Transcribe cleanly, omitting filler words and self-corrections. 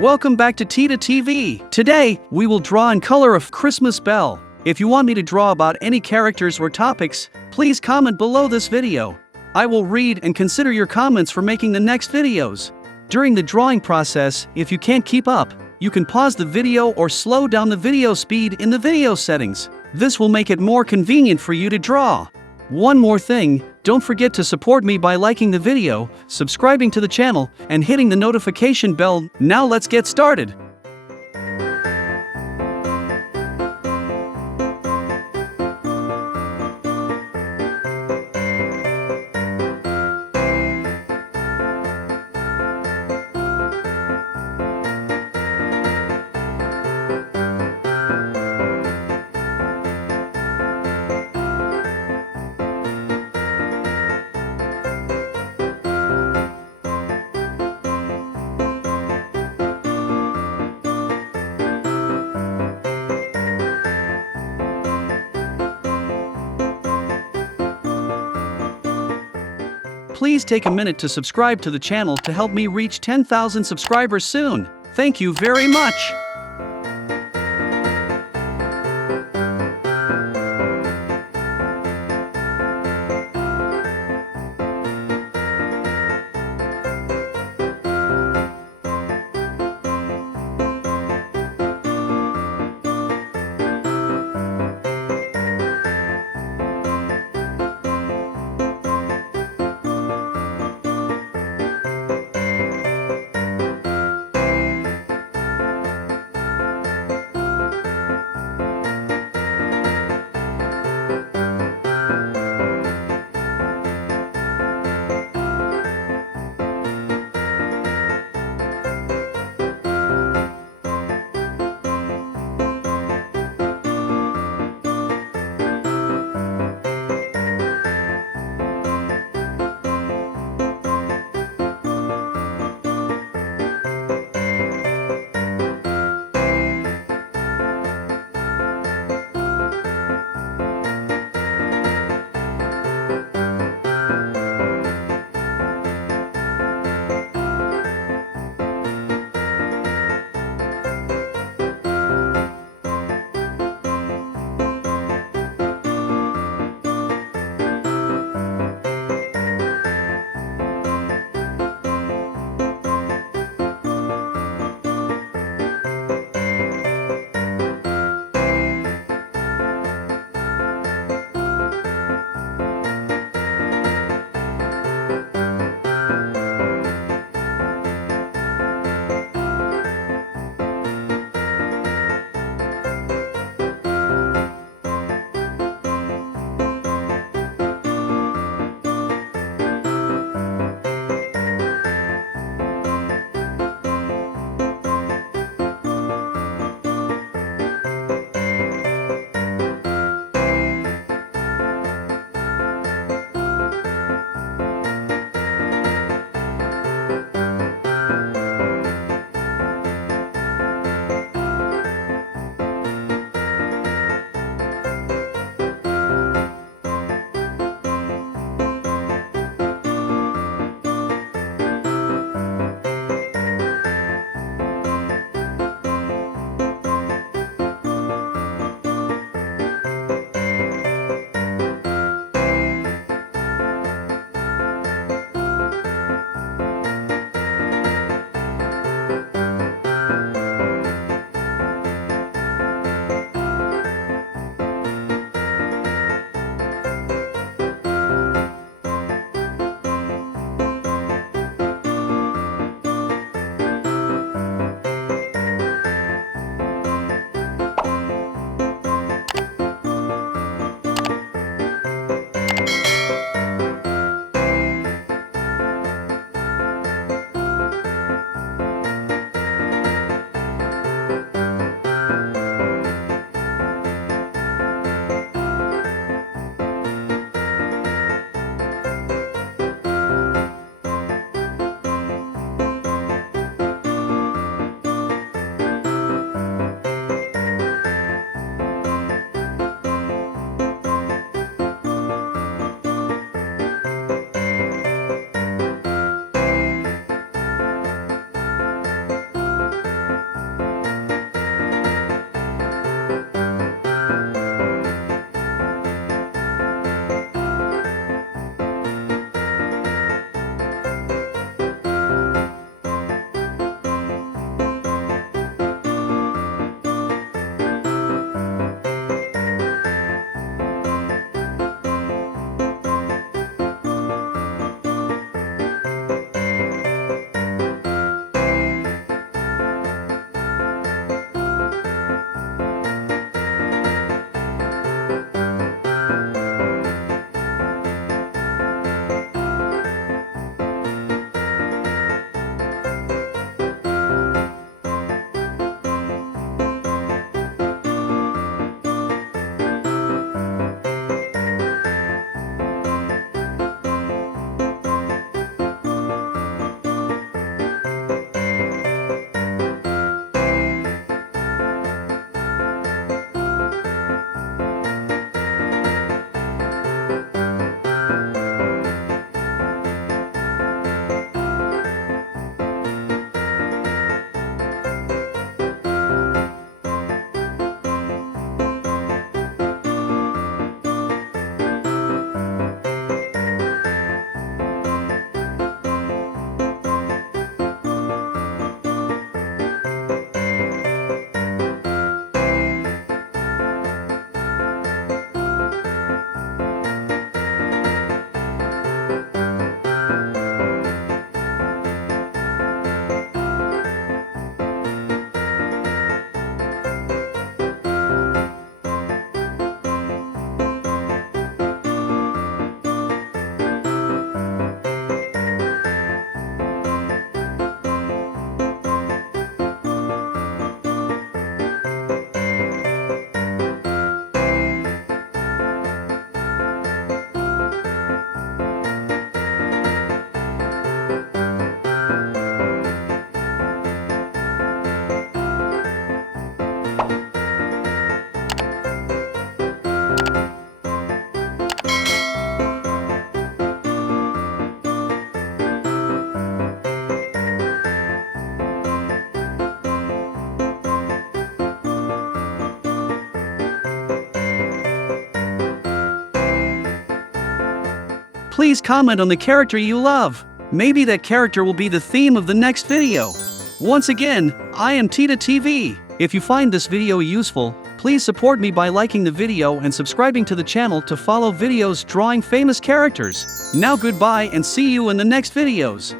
Welcome back to Tita TV. Today, we will draw and color a Christmas bell. If you want me to draw about any characters or topics, please comment below this video. I will read and consider your comments for making the next videos. During the drawing process, if you can't keep up, you can pause the video or slow down the video speed in the video settings. This will make it more convenient for you to draw. One more thing, don't forget to support me by liking the video, subscribing to the channel, and hitting the notification bell. Now let's get started. Please take a minute to subscribe to the channel to help me reach 10,000 subscribers soon. Thank you very much. Please comment on the character you love. Maybe that character will be the theme of the next video. Once again, I am Tita TV. If you find this video useful, please support me by liking the video and subscribing to the channel to follow videos drawing famous characters. Now goodbye and see you in the next videos.